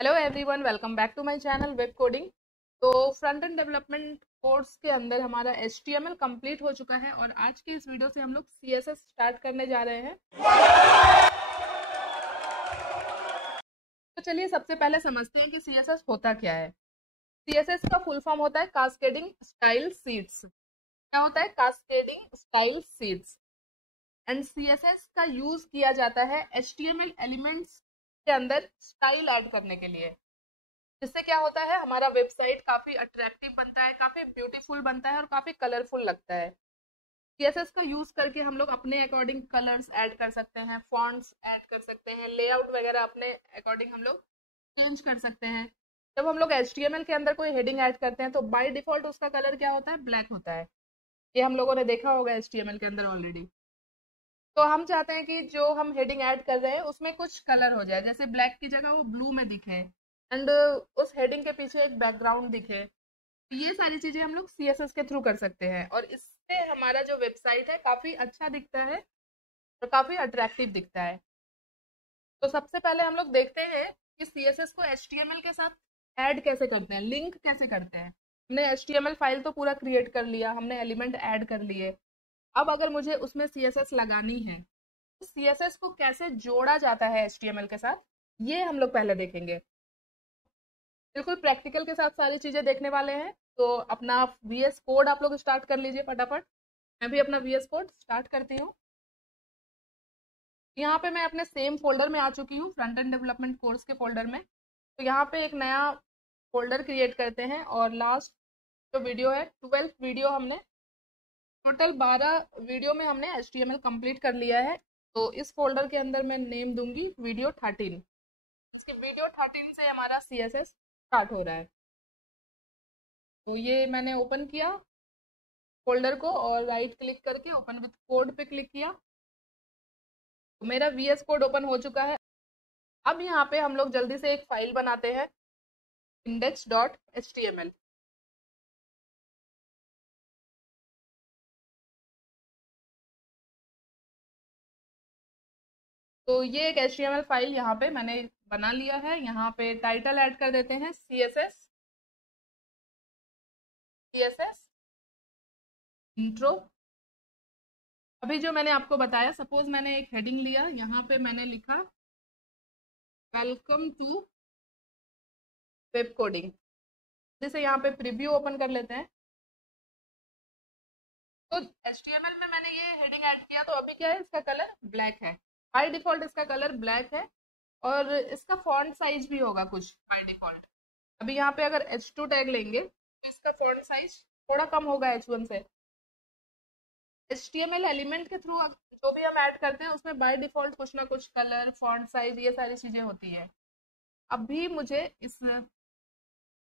Hello everyone, welcome back to my channel Web Coding. तो front end development course के अंदर हमारा HTML complete हो चुका है और आज के इस वीडियो से हम लोग CSS स्टार्ट करने जा रहे हैं। तो चलिए सबसे पहले समझते हैं कि CSS होता क्या है। CSS का फुल फॉर्म होता है कास्केडिंग स्टाइल शीट्स। क्या होता है? Cascading style sheets. And CSS का यूज किया जाता है HTML एलिमेंट्स के अंदर स्टाइल ऐड करने के लिए। जिससे क्या होता है, हमारा वेबसाइट काफी अट्रैक्टिव बनता है, काफी ब्यूटीफुल बनता है और काफी कलरफुल लगता है। सीएसएस का यूज करके हम लोग अपने अकॉर्डिंग कलर्स ऐड कर सकते हैं, फॉन्ट्स ऐड कर सकते हैं, लेआउट वगैरह अपने अकॉर्डिंग हम लोग चेंज कर सकते हैं। जब हम लोग HTML के अंदर कोई हेडिंग ऐड करते हैं तो बाय डिफॉल्ट उसका कलर क्या होता है? ब्लैक होता है। ये हम लोगों ने देखा होगा HTML के अंदर ऑलरेडी। तो हम चाहते हैं कि जो हम हेडिंग ऐड कर रहे हैं उसमें कुछ कलर हो जाए, जैसे ब्लैक की जगह वो ब्लू में दिखे एंड उस हेडिंग के पीछे एक बैकग्राउंड दिखे। ये सारी चीजें हम लोग CSS के थ्रू कर सकते हैं और इससे हमारा जो वेबसाइट है काफी अच्छा दिखता है और काफी अट्रैक्टिव दिखता है। तो सबसे पहले हम लोग देखते हैं कि CSS को HTML के साथ ऐड कैसे करते हैं, लिंक कैसे करते हैं। हमने HTML फाइल तो पूरा क्रिएट कर लिया, हमने एलिमेंट ऐड कर लिए। अब अगर मुझे उसमें CSS लगानी है, CSS को कैसे जोड़ा जाता है HTML के साथ, ये हम लोग पहले देखेंगे। बिल्कुल प्रैक्टिकल के साथ सारी चीजें देखने वाले हैं। तो अपना VS कोड आप लोग स्टार्ट कर लीजिए फटाफट। मैं भी अपना VS कोड स्टार्ट करती हूँ। यहाँ पे मैं अपने सेम फोल्डर में आ चुकी हूँ, फ्रंट एंड डेवलपमेंट कोर्स के फोल्डर में। तो यहाँ पे एक नया फोल्डर क्रिएट करते हैं और लास्ट जो वीडियो है, 12th वीडियो, हमने टोटल 12 वीडियो में हमने HTML कंप्लीट कर लिया है। तो इस फोल्डर के अंदर मैं नेम दूंगी वीडियो 13। वीडियो 13 से हमारा CSS स्टार्ट हो रहा है। तो ये मैंने ओपन किया फोल्डर को और राइट क्लिक करके ओपन विथ कोड पे क्लिक किया। तो मेरा VS कोड ओपन हो चुका है। अब यहाँ पे हम लोग जल्दी से एक फाइल बनाते हैं, index.html। तो ये एक HTML फाइल यहाँ पे मैंने बना लिया है। यहाँ पे टाइटल ऐड कर देते हैं CSS इंट्रो। अभी जो मैंने आपको बताया, सपोज मैंने एक हेडिंग लिया, यहाँ पे मैंने लिखा वेलकम टू वेब कोडिंग। जैसे यहाँ पे प्रीव्यू ओपन कर लेते हैं। तो HTML में मैंने ये हेडिंग ऐड किया, तो अभी क्या है, इसका कलर ब्लैक है। बाय डिफॉल्ट इसका कलर ब्लैक है और इसका फॉन्ट साइज भी होगा कुछ बाय डिफॉल्ट। अभी यहाँ पे अगर H2 टैग लेंगे तो इसका फॉन्ट साइज थोड़ा कम होगा H1 से। HTML एलिमेंट के थ्रू जो भी हम ऐड करते हैं उसमें बाय डिफॉल्ट कुछ ना कुछ कलर, फॉन्ट साइज, ये सारी चीजें होती हैं। अभी मुझे इस,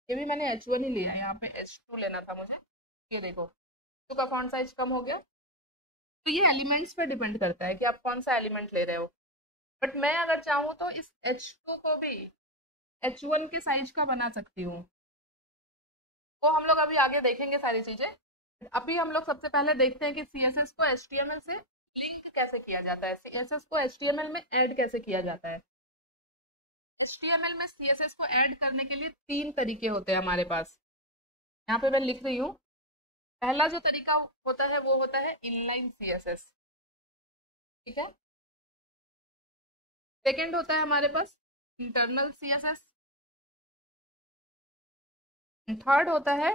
ये भी मैंने H1 ही लिया है, यहाँ पे H2 लेना था मुझे। ये देखो, H2 का फॉन्ट साइज कम हो गया। तो ये एलिमेंट्स पे डिपेंड करता है कि आप कौन सा एलिमेंट ले रहे हो। बट मैं अगर चाहूँ तो इस H2 को भी H1 के साइज का बना सकती हूँ। वो हम लोग अभी आगे देखेंगे सारी चीजें। अभी हम लोग सबसे पहले देखते हैं कि CSS को HTML से लिंक कैसे किया जाता है, CSS को HTML में ऐड कैसे किया जाता है। HTML में CSS को ऐड करने के लिए 3 तरीके होते हैं हमारे पास। यहाँ पे मैं लिख रही हूँ। पहला जो तरीका होता है वो होता है इनलाइन CSS। ठीक है। सेकेंड होता है हमारे पास इंटरनल CSS। थर्ड होता है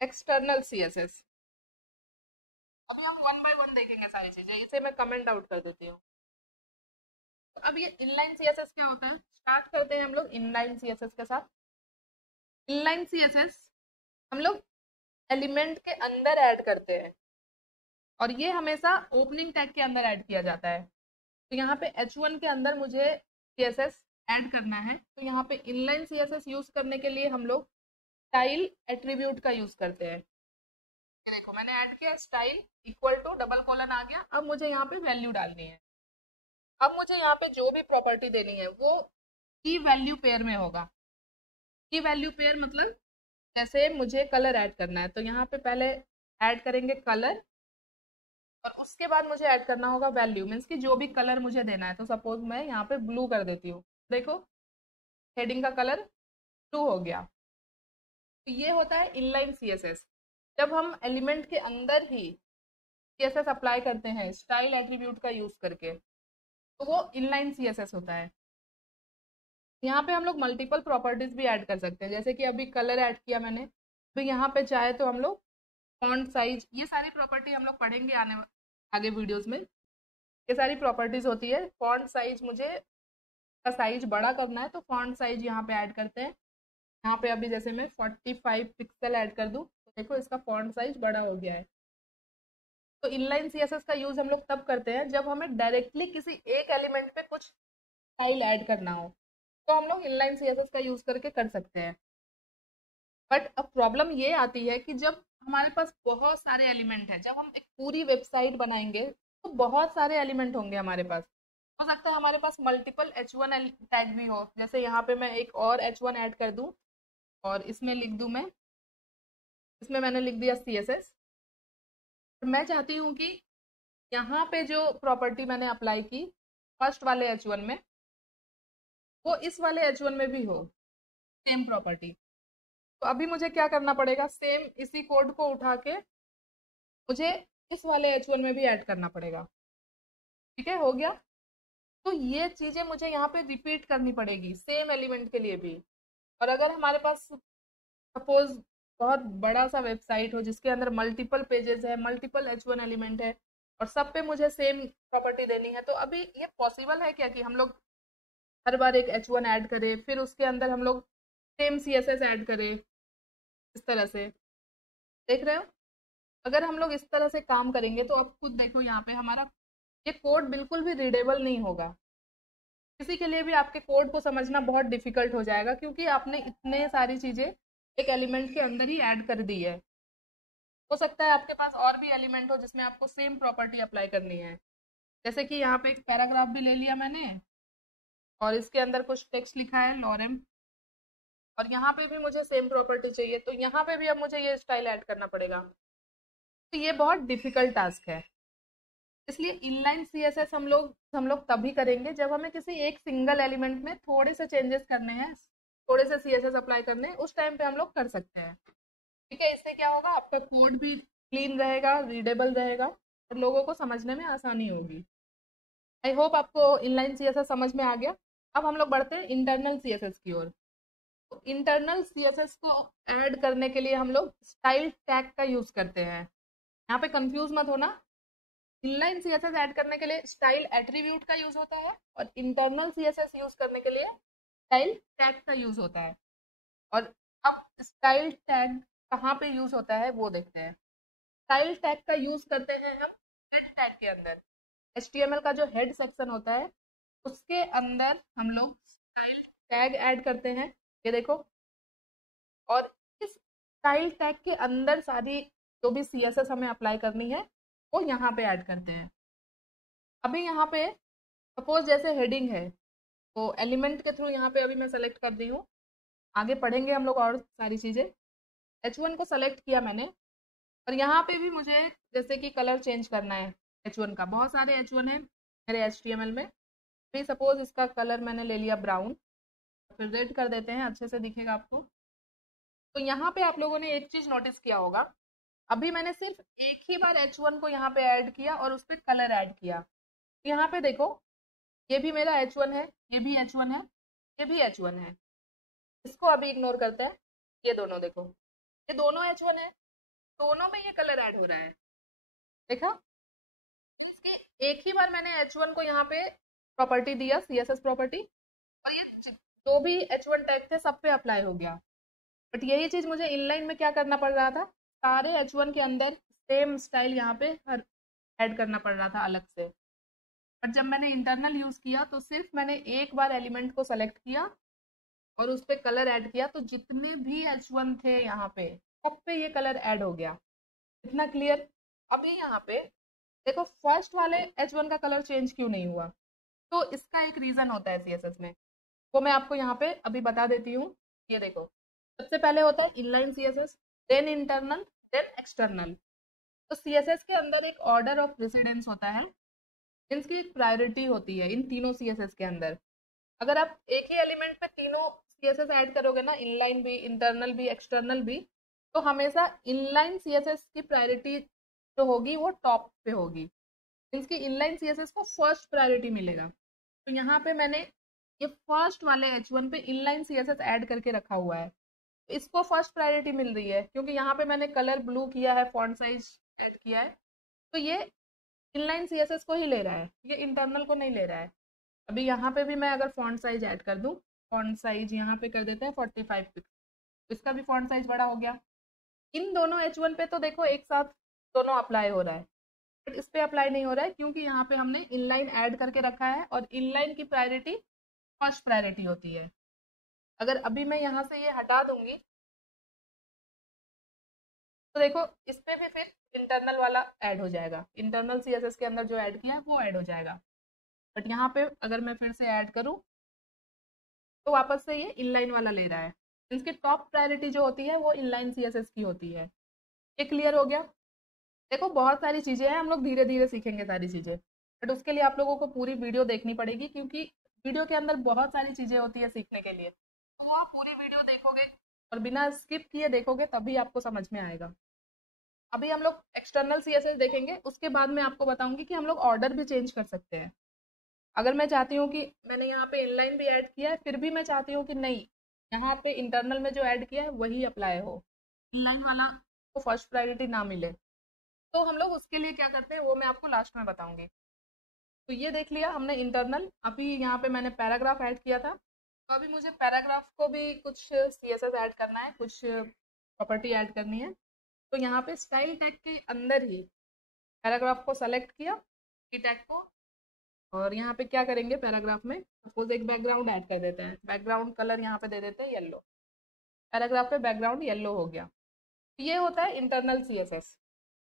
एक्सटर्नल CSS। अभी हम वन बाय वन देखेंगे सारी चीजें, इसे मैं कमेंट आउट कर देती हूँ। तो अब ये इनलाइन CSS क्या होता है, स्टार्ट करते हैं हम लोग इनलाइन CSS के साथ। इनलाइन CSS हम लोग एलिमेंट के अंदर ऐड करते हैं और ये हमेशा ओपनिंग टैग के अंदर ऐड किया जाता है। तो यहाँ पे H1 के अंदर मुझे CSS ऐड करना है, तो यहाँ पे इनलाइन CSS यूज करने के लिए हम लोग स्टाइल एट्रीब्यूट का यूज करते हैं। देखो मैंने ऐड किया, style equal to double colon आ गया। अब मुझे यहाँ पे वैल्यू डालनी है। अब मुझे यहाँ पे जो भी प्रॉपर्टी देनी है वो की वैल्यू पेयर में होगा। की वैल्यू पेयर मतलब जैसे मुझे कलर ऐड करना है, तो यहाँ पे पहले ऐड करेंगे कलर और उसके बाद मुझे ऐड करना होगा वैल्यू, मीन्स कि जो भी कलर मुझे देना है। तो सपोज मैं यहाँ पे ब्लू कर देती हूँ। देखो हेडिंग का कलर ब्लू हो गया। तो ये होता है इनलाइन सीएसएस। जब हम एलिमेंट के अंदर ही सीएसएस अप्लाई करते हैं स्टाइल एट्रीब्यूट का यूज करके, तो वो इनलाइन सीएसएस होता है। यहाँ पे हम लोग मल्टीपल प्रॉपर्टीज भी ऐड कर सकते हैं, जैसे कि अभी कलर ऐड किया मैंने, तो यहाँ पे चाहे तो हम लोग फॉन्ट साइज, ये सारी प्रॉपर्टी हम लोग पढ़ेंगे आगे वीडियोस में। ये सारी प्रॉपर्टीज होती है। फॉन्ट साइज, मुझे का साइज बड़ा करना है तो फॉन्ट साइज यहाँ पे ऐड करते हैं। यहाँ पे अभी जैसे मैं 45 पिक्सल ऐड कर दूँ तो देखो इसका फॉन्ट साइज बड़ा हो गया है। तो इनलाइन सीएसएस का यूज हम लोग तब करते हैं जब हमें डायरेक्टली किसी एक एलिमेंट पे कुछ स्टाइल ऐड करना हो, तो हम लोग इनलाइन सीएसएस का यूज करके कर सकते हैं। बट अब प्रॉब्लम ये आती है कि जब हमारे पास बहुत सारे एलिमेंट हैं, जब हम एक पूरी वेबसाइट बनाएंगे तो बहुत सारे एलिमेंट होंगे हमारे पास। हो सकता है हमारे पास मल्टीपल H1 टैग भी हो, जैसे यहाँ पे मैं एक और H1 ऐड कर दूं और इसमें लिख दूं मैं, इसमें मैंने लिख दिया CSS। मैं चाहती हूँ कि यहाँ पे जो प्रॉपर्टी मैंने अप्लाई की फर्स्ट वाले H1 में, वो इस वाले H1 में भी हो, सेम प्रॉपर्टी। तो अभी मुझे क्या करना पड़ेगा, सेम इसी कोड को उठा के मुझे इस वाले H1 में भी ऐड करना पड़ेगा। ठीक है, हो गया। तो ये चीजें मुझे यहाँ पे रिपीट करनी पड़ेगी सेम एलिमेंट के लिए भी। और अगर हमारे पास सपोज बहुत बड़ा सा वेबसाइट हो जिसके अंदर मल्टीपल पेजेस है, मल्टीपल H1 एलिमेंट है और सब पे मुझे सेम प्रॉपर्टी देनी है, तो अभी ये पॉसिबल है क्या कि हम लोग हर बार एक H1 ऐड करें फिर उसके अंदर हम लोग सेम CSS ऐड करें इस तरह से? देख रहे हो, अगर हम लोग इस तरह से काम करेंगे तो अब खुद देखो यहाँ पे हमारा ये कोड बिल्कुल भी रीडेबल नहीं होगा। किसी के लिए भी आपके कोड को समझना बहुत डिफिकल्ट हो जाएगा, क्योंकि आपने इतने सारी चीजें एक एलिमेंट के अंदर ही ऐड कर दी है। हो सकता है आपके पास और भी एलिमेंट हो जिसमें आपको सेम प्रॉपर्टी अप्लाई करनी है, जैसे कि यहाँ पे एक पैराग्राफ भी ले लिया मैंने और इसके अंदर कुछ टेक्स्ट लिखा है लॉरेम, और यहाँ पे भी मुझे सेम प्रॉपर्टी चाहिए, तो यहाँ पे भी अब मुझे ये स्टाइल ऐड करना पड़ेगा। तो ये बहुत डिफिकल्ट टास्क है। इसलिए इनलाइन सीएसएस हम लोग तभी करेंगे जब हमें किसी एक सिंगल एलिमेंट में थोड़े से चेंजेस करने हैं, थोड़े से सीएसएस अप्लाई करने हैं, उस टाइम पे हम लोग कर सकते हैं। ठीक है, इससे क्या होगा, आपका कोड भी क्लीन रहेगा, रीडेबल रहेगा और लोगों को समझने में आसानी होगी। आई होप आपको इनलाइन सीएसएस समझ में आ गया। अब हम लोग बढ़ते हैं इंटरनल सीएसएस की ओर। तो इंटरनल सीएसएस को ऐड करने के लिए हम लोग स्टाइल टैग का यूज करते हैं। यहाँ पे कंफ्यूज मत होना, इनलाइन सीएसएस ऐड करने के लिए स्टाइल एट्रीब्यूट का यूज होता है और इंटरनल सीएसएस यूज करने के लिए स्टाइल टैग का यूज होता है। और अब स्टाइल टैग कहाँ पे यूज होता है वो देखते हैं। स्टाइल टैग का यूज करते हैं हम हेड टैग के अंदर। HTML का जो हेड सेक्शन होता है उसके अंदर हम लोग स्टाइल टैग ऐड करते हैं, ये देखो। और इस स्टाइल टैग के अंदर सारी जो भी CSS हमें अप्लाई करनी है वो यहाँ पे ऐड करते हैं। अभी यहाँ पे सपोज जैसे हेडिंग है तो एलिमेंट के थ्रू यहाँ पे अभी मैं सेलेक्ट कर दी हूँ, आगे पढ़ेंगे हम लोग और सारी चीज़ें। H1 को सेलेक्ट किया मैंने और यहाँ पे भी मुझे जैसे कि कलर चेंज करना है H1 का, बहुत सारे H1 है मेरे HTML में। भी सपोज इसका कलर मैंने ले लिया ब्राउन, फिर रेड कर देते हैं, अच्छे से दिखेगा आपको। तो यहाँ पे आप लोगों ने एक चीज नोटिस किया होगा, अभी मैंने सिर्फ एक ही बार H1 को यहाँ पे ऐड किया और उस पर कलर ऐड किया। यहाँ पे देखो ये भी मेरा H1 है, ये भी H1 है, ये भी H1 है। इसको अभी इग्नोर करते हैं। ये दोनों देखो, ये दोनों H1 है, दोनों में ये कलर ऐड हो रहा है, देखा। इसके एक ही बार मैंने H1 को यहाँ पे प्रॉपर्टी दिया, CSS प्रॉपर्टी, और ये जो भी H1 टैग थे सब पे अप्लाई हो गया। बट यही चीज मुझे इनलाइन में क्या करना पड़ रहा था, सारे H1 के अंदर सेम स्टाइल यहाँ पे ऐड करना पड़ रहा था अलग से। बट जब मैंने इंटरनल यूज किया तो सिर्फ मैंने एक बार एलिमेंट को सेलेक्ट किया और उस पर कलर ऐड किया, तो जितने भी H1 थे यहाँ पे सब पे ये कलर ऐड हो गया। इतना क्लियर। अभी यहाँ पे देखो फर्स्ट वाले H1 का कलर चेंज क्यों नहीं हुआ, तो इसका एक रीजन होता है CSS में, वो मैं आपको यहाँ पे अभी बता देती हूँ। ये देखो, सबसे पहले होता है inline CSS, then internal, then external. तो CSS के अंदर एक ऑर्डर ऑफ प्रेसिडेंस होता है, इसकी एक प्रायोरिटी होती है इन तीनों CSS के अंदर। अगर आप एक ही एलिमेंट पे तीनों सीएसएस ऐड करोगे ना, इनलाइन भी, इंटरनल भी, एक्सटर्नल भी, तो हमेशा इनलाइन सीएसएस की प्रायोरिटी जो होगी वो टॉप पे होगी, इसकी इनलाइन सीएसएस को फर्स्ट प्रायोरिटी मिलेगा। तो यहाँ पे मैंने ये फर्स्ट वाले H1 पे इनलाइन सीएसएस ऐड करके रखा हुआ है, इसको फर्स्ट प्रायोरिटी मिल रही है क्योंकि यहाँ पे मैंने कलर ब्लू किया है, फॉन्ट साइज सेट किया है, तो ये इनलाइन सीएसएस को ही ले रहा है, ये इंटरनल को नहीं ले रहा है। अभी यहाँ पे भी मैं अगर फॉन्ट साइज ऐड कर दूँ, फॉन्ट साइज यहाँ पे कर देते हैं 45 पिक्सल, इसका भी फॉन्ट साइज बड़ा हो गया। इन दोनों H1 पे तो देखो एक साथ दोनों अप्लाई हो रहा है, बट इस पे अप्लाई नहीं हो रहा है क्योंकि यहाँ पे हमने इनलाइन ऐड करके रखा है और इनलाइन की प्रायोरिटी फर्स्ट प्रायोरिटी होती है। अगर अभी मैं यहाँ से ये हटा दूंगी तो देखो इस पे भी फिर इंटरनल वाला ऐड हो जाएगा, इंटरनल सीएसएस के अंदर जो ऐड किया है वो ऐड हो जाएगा। बट यहाँ पे अगर मैं फिर से ऐड करूँ तो वापस से ये इनलाइन वाला ले रहा है, इसकी टॉप प्रायोरिटी जो होती है वो इनलाइन सीएसएस की होती है। ये क्लियर हो गया? देखो बहुत सारी चीजें हैं, हम लोग धीरे धीरे सीखेंगे सारी चीजें, बट उसके लिए आप लोगों को पूरी वीडियो देखनी पड़ेगी क्योंकि वीडियो के अंदर बहुत सारी चीजें होती है सीखने के लिए, तो वो आप पूरी वीडियो देखोगे और बिना स्किप किए देखोगे तभी आपको समझ में आएगा। अभी हम लोग एक्सटर्नल सीएसएस देखेंगे, उसके बाद मैं आपको बताऊंगी कि हम लोग ऑर्डर भी चेंज कर सकते हैं। अगर मैं चाहती हूँ कि मैंने यहाँ पे इनलाइन भी ऐड किया है, फिर भी मैं चाहती हूँ कि नहीं, यहाँ पे इंटरनल में जो ऐड किया है वही अप्लाई हो, इनलाइन वाला को फर्स्ट प्रायोरिटी ना मिले, तो हम लोग उसके लिए क्या करते हैं वो मैं आपको लास्ट में बताऊंगी। तो ये देख लिया हमने इंटरनल। अभी यहाँ पे मैंने पैराग्राफ ऐड किया था, तो अभी मुझे पैराग्राफ को भी कुछ सीएसएस ऐड करना है, कुछ प्रॉपर्टी ऐड करनी है। तो यहाँ पे स्टाइल टैग के अंदर ही पैराग्राफ को सेलेक्ट किया, की टैग को, और यहाँ पे क्या करेंगे पैराग्राफ में सपोज एक बैकग्राउंड ऐड कर देते हैं, बैकग्राउंड कलर यहाँ पे दे देते हैं येलो, पैराग्राफ पे बैकग्राउंड येलो हो गया। ये होता है इंटरनल सीएसएस।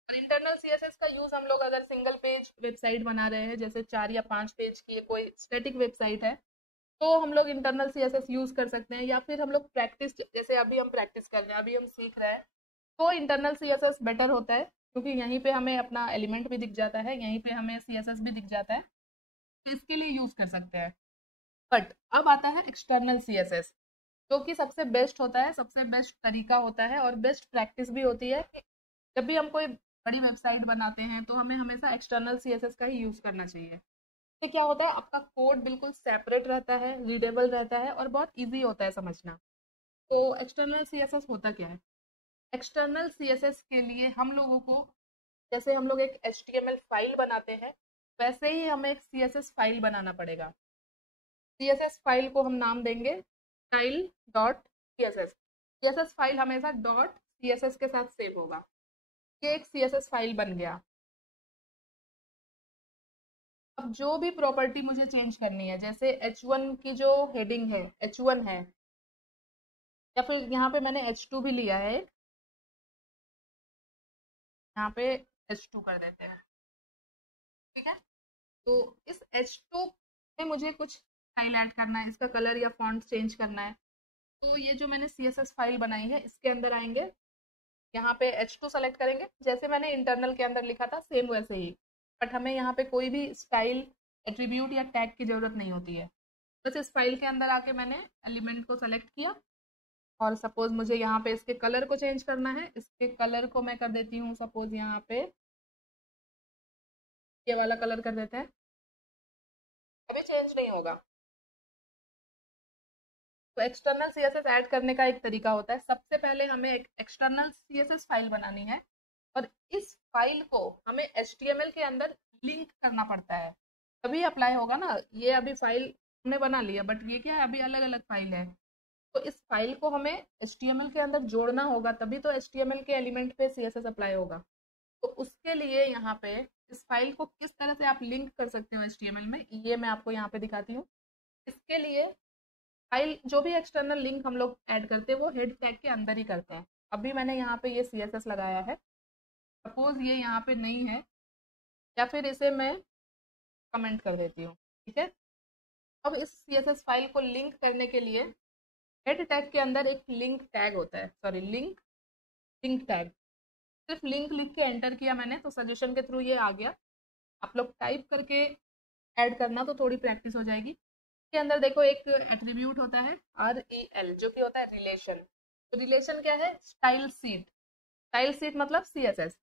और इंटरनल सीएसएस का यूज हम लोग अगर सिंगल पेज वेबसाइट बना रहे हैं, जैसे 4 या 5 पेज की कोई स्टैटिक वेबसाइट है, तो हम लोग इंटरनल सीएसएस यूज कर सकते हैं। या फिर हम लोग प्रैक्टिस, जैसे अभी हम प्रैक्टिस कर रहे हैं, अभी हम सीख रहे हैं, तो इंटरनल सीएसएस बेटर होता है क्योंकि यहीं पे हमें अपना एलिमेंट भी दिख जाता है, यहीं पे हमें सीएसएस भी दिख जाता है, तो इसके लिए यूज कर सकते हैं। बट अब आता है एक्सटर्नल सीएसएस, जो कि सबसे बेस्ट होता है, सबसे बेस्ट तरीका होता है और बेस्ट प्रैक्टिस भी होती है। जब भी हम कोई बड़ी वेबसाइट बनाते हैं तो हमें हमेशा एक्सटर्नल सीएसएस का ही यूज करना चाहिए। तो क्या होता है, आपका कोड बिल्कुल सेपरेट रहता है, रीडेबल रहता है और बहुत इजी होता है समझना। तो एक्सटर्नल सीएसएस होता क्या है? एक्सटर्नल सीएसएस के लिए हम लोगों को, जैसे हम लोग एक एचटीएमएल फाइल बनाते हैं, वैसे ही हमें एक सीएसएस फाइल बनाना पड़ेगा। सीएसएस फाइल को हम नाम देंगे style dot CSS. CSS file हमेशा डॉट सीएसएस के साथ सेव होगा। ये एक सीएसएस फाइल बन गया। अब जो भी प्रॉपर्टी मुझे चेंज करनी है, जैसे H1 की जो हेडिंग है H1 है, या फिर यहाँ पे मैंने H2 भी लिया है, यहाँ पे H2 कर देते हैं, ठीक है। तो इस H2 में मुझे कुछ स्टाइल ऐड करना है, इसका कलर या फॉन्ट चेंज करना है, तो ये जो मैंने CSS फाइल बनाई है इसके अंदर आएंगे, यहाँ पे H2 सेलेक्ट करेंगे, जैसे मैंने इंटरनल के अंदर लिखा था सेम वैसे ही, बट हमें यहाँ पे कोई भी स्टाइल, एट्रीब्यूट या टैग की जरूरत नहीं होती है। बस इस फाइल के अंदर आके मैंने एलिमेंट को सेलेक्ट किया और सपोज मुझे यहाँ पे इसके कलर को चेंज करना है, इसके कलर को मैं कर देती हूँ सपोज यहाँ पे ये वाला कलर कर देते हैं, अभी चेंज नहीं होगा। तो एक्सटर्नल सीएसएस ऐड करने का एक तरीका होता है, सबसे पहले हमें एक एक्सटर्नल सीएसएस फाइल बनानी है और इस फाइल को हमें एचटीएमएल के अंदर लिंक करना पड़ता है, तभी अप्लाई होगा ना। ये अभी फाइल हमने बना लिया बट ये क्या है, अभी अलग अलग फाइल है, तो इस फाइल को हमें एचटीएमएल के अंदर जोड़ना होगा, तभी तो एचटीएमएल के एलिमेंट पे सीएसएस अप्लाई होगा। तो उसके लिए यहाँ पे इस फाइल को किस तरह से आप लिंक कर सकते हो एचटीएमएल में, ये मैं आपको यहाँ पे दिखाती हूँ। इसके लिए फाइल जो भी एक्सटर्नल लिंक हम लोग ऐड करते हैं वो हेड टैग के अंदर ही करते हैं। अभी मैंने यहाँ पे ये CSS लगाया है, सपोज ये यहाँ पे नहीं है, या फिर इसे मैं कमेंट कर देती हूँ, ठीक है। अब इस CSS फाइल को लिंक करने के लिए हेड टैग के अंदर एक लिंक टैग होता है, सॉरी लिंक टैग, सिर्फ लिंक लिख के एंटर किया मैंने तो सजेशन के थ्रू ये आ गया। आप लोग टाइप करके ऐड करना तो थोड़ी प्रैक्टिस हो जाएगी। के अंदर देखो एक एट्रीब्यूट होता है REL जो कि होता है रिलेशन। तो रिलेशन क्या है? Style seat. स्टाइल सीट मतलब CSS।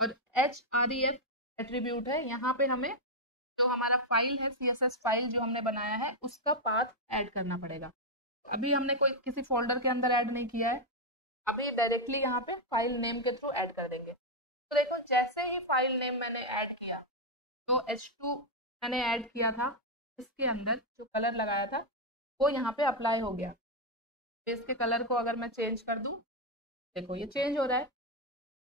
और HREF एट्रीब्यूट है। यहाँ पे हमें जो हमारा फाइल है CSS फाइल जो हमने बनाया है उसका पाथ ऐड करना पड़ेगा। अभी हमने कोई किसी फोल्डर के अंदर ऐड नहीं किया है, अभी डायरेक्टली यहाँ पे फाइल नेम के थ्रू ऐड कर देंगे। तो देखो जैसे ही फाइल नेम मैंने ऐड किया तो H2 मैंने ऐड किया था, इसके अंदर जो कलर लगाया था वो यहाँ पे अप्लाई हो गया। तो इसके कलर को अगर मैं चेंज कर दूँ, देखो ये चेंज हो रहा है।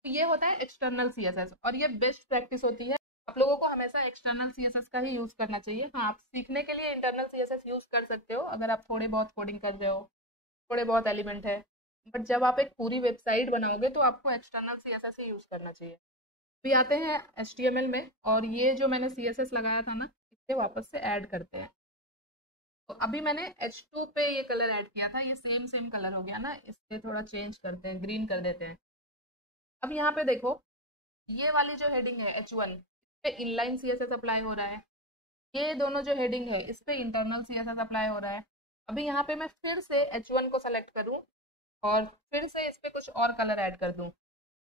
तो ये होता है एक्सटर्नल CSS और ये बेस्ट प्रैक्टिस होती है। आप लोगों को हमेशा एक्सटर्नल CSS का ही यूज़ करना चाहिए। हाँ, आप सीखने के लिए इंटरनल CSS यूज़ कर सकते हो अगर आप थोड़े बहुत कोडिंग कर रहे हो, थोड़े बहुत एलिमेंट है, बट जब आप एक पूरी वेबसाइट बनाओगे तो आपको एक्सटर्नल CSS ही यूज़ करना चाहिए। अभी आते हैं HTML में और ये जो मैंने CSS लगाया था ना इसे वापस से ऐड करते हैं। तो अभी मैंने H2 पे ये कलर ऐड किया था, ये सेम कलर हो गया ना, इससे थोड़ा चेंज करते हैं, ग्रीन कर देते हैं। अब यहाँ पे देखो ये वाली जो हेडिंग है H1 इस पे इनलाइन CSS अप्लाई हो रहा है। ये दोनों जो हेडिंग है इस पे इंटरनल CSS अप्लाई हो रहा है। अभी यहाँ पे मैं फिर से H1 को सेलेक्ट करूँ और फिर से इस पे कुछ और कलर ऐड कर दूँ।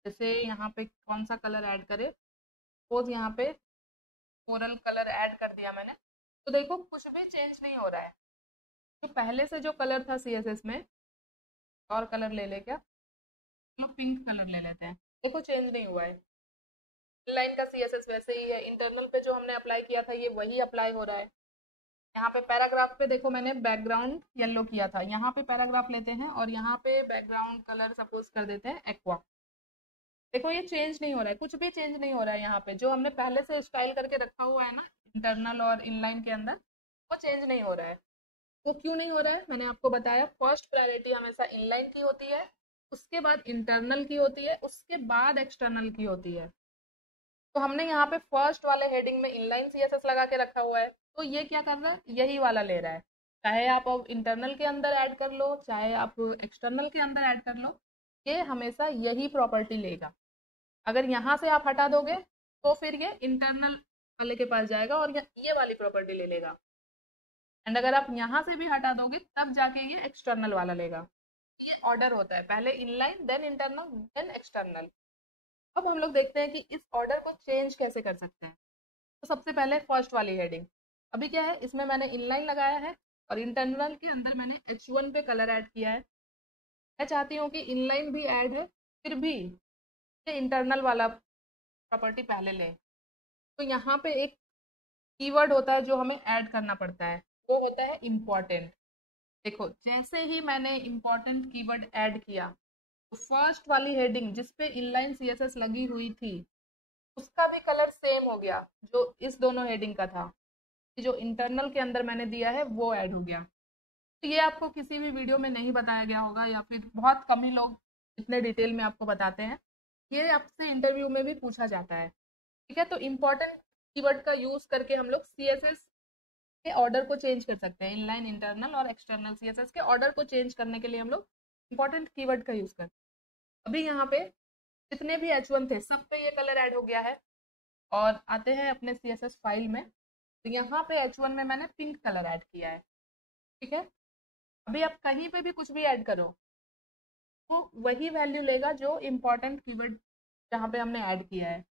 जैसे यहाँ पे कौन सा कलर ऐड करे, सपोज यहाँ पे कोरल कलर ऐड कर दिया मैंने। तो देखो कुछ भी चेंज नहीं हो रहा है। तो पहले से जो कलर था CSS में, और कलर ले ले क्या, चलो पिंक कलर ले लेते हैं। देखो चेंज नहीं हुआ है। लाइन का CSS वैसे ही है, इंटरनल पे जो हमने अप्लाई किया था ये वही अप्लाई हो रहा है। यहाँ पे पैराग्राफ पे देखो मैंने बैकग्राउंड येलो किया था, यहाँ पे पैराग्राफ लेते हैं और यहाँ पे बैकग्राउंड कलर सपोज कर देते हैं एक्वा। देखो ये चेंज नहीं हो रहा है, कुछ भी चेंज नहीं हो रहा है। यहाँ पे जो हमने पहले से स्टाइल करके रखा हुआ है ना इंटरनल और इनलाइन के अंदर, वो चेंज नहीं हो रहा है। तो क्यों नहीं हो रहा है? मैंने आपको बताया फर्स्ट प्रायोरिटी हमेशा इनलाइन की होती है, उसके बाद इंटरनल की होती है, उसके बाद एक्सटर्नल की होती है। तो हमने यहाँ पे फर्स्ट वाले हेडिंग में इनलाइन CSS लगा के रखा हुआ है, तो ये क्या कर रहा है, यही वाला ले रहा है। चाहे आप अब इंटरनल के अंदर ऐड कर लो, चाहे आप एक्सटर्नल के अंदर ऐड कर लो, ये हमेशा यही प्रॉपर्टी लेगा। अगर यहाँ से आप हटा दोगे तो फिर ये इंटरनल वाले के पास जाएगा और ये वाली प्रॉपर्टी ले लेगा। एंड अगर आप यहाँ से भी हटा दोगे तब जाके ये एक्सटर्नल वाला लेगा। ये ऑर्डर होता है, पहले inline then internal then external. अब हम लोग देखते हैं कि इस ऑर्डर को चेंज कैसे कर सकते हैं। तो सबसे पहले फर्स्ट वाली हेडिंग, अभी क्या है इसमें मैंने इनलाइन लगाया है और इंटरनल के अंदर मैंने H1 पे कलर ऐड किया है। मैं चाहती हूँ कि इनलाइन भी ऐड है, फिर भी ये इंटरनल वाला प्रॉपर्टी पहले लें। तो यहाँ पे एक कीवर्ड होता है जो हमें ऐड करना पड़ता है, वो होता है इम्पॉर्टेंट। देखो जैसे ही मैंने इम्पॉर्टेंट कीवर्ड ऐड किया तो फर्स्ट वाली हेडिंग जिस पे इनलाइन CSS लगी हुई थी उसका भी कलर सेम हो गया जो इस दोनों हेडिंग का था। जो इंटरनल के अंदर मैंने दिया है वो ऐड हो गया। तो ये आपको किसी भी वीडियो में नहीं बताया गया होगा या फिर बहुत कम ही लोग इतने डिटेल में आपको बताते हैं। ये आपसे इंटरव्यू में भी पूछा जाता है। ठीक है, तो इम्पोर्टेंट कीवर्ड का यूज करके हम लोग CSS के ऑर्डर को चेंज कर सकते हैं। इनलाइन, इंटरनल और एक्सटर्नल CSS के ऑर्डर को चेंज करने के लिए हम लोग इम्पोर्टेंट कीवर्ड का यूज करते हैं। अभी यहाँ पे जितने भी H1 थे सब पे ये कलर ऐड हो गया है। और आते हैं अपने CSS फाइल में, तो यहाँ पे H1 में मैंने पिंक कलर ऐड किया है। ठीक है, अभी आप कहीं पे भी कुछ भी ऐड करो तो वही वैल्यू लेगा जो इम्पोर्टेंट कीवर्ड जहाँ पे हमने ऐड किया है।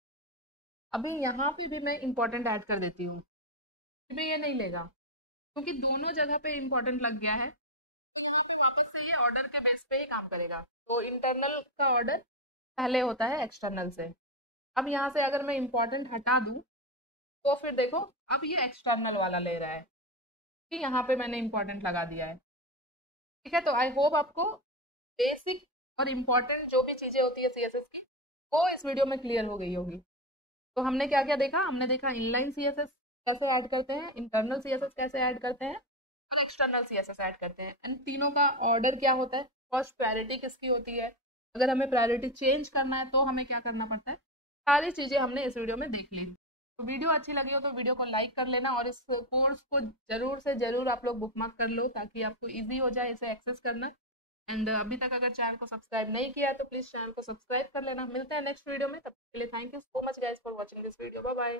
अभी यहाँ पे भी मैं इम्पोर्टेंट ऐड कर देती हूँ, फिर भी ये नहीं लेगा क्योंकि दोनों जगह पे इम्पोर्टेंट लग गया है। फिर वापस से ये ऑर्डर के बेस पे ही काम करेगा। तो इंटरनल का ऑर्डर पहले होता है एक्सटर्नल से। अब यहाँ से अगर मैं इम्पोर्टेंट हटा दूँ तो फिर देखो अब ये एक्सटर्नल वाला ले रहा है कि यहाँ पे मैंने इम्पोर्टेंट लगा दिया है। ठीक है, तो आई होप आपको बेसिक और इम्पोर्टेंट जो भी चीज़ें होती है CSS की वो इस वीडियो में क्लियर हो गई होगी। तो हमने क्या क्या देखा, हमने देखा इनलाइन CSS कैसे ऐड करते हैं, इंटरनल CSS कैसे ऐड करते हैं और एक्सटर्नल CSS ऐड करते हैं। एंड तीनों का ऑर्डर क्या होता है, फर्स्ट प्रायोरिटी किसकी होती है, अगर हमें प्रायोरिटी चेंज करना है तो हमें क्या करना पड़ता है, सारी चीज़ें हमने इस वीडियो में देख ली। तो वीडियो अच्छी लगी हो तो वीडियो को लाइक कर लेना और इस कोर्स को जरूर से जरूर आप लोग बुकमार्क कर लो ताकि आपको ईजी हो जाए इसे एक्सेस करना। एंड अभी तक अगर चैनल को सब्सक्राइब नहीं किया है तो प्लीज चैनल को सब्सक्राइब कर लेना। मिलते हैं नेक्स्ट वीडियो में, तब तक के लिए thank you so much guys for watching this video. Bye bye.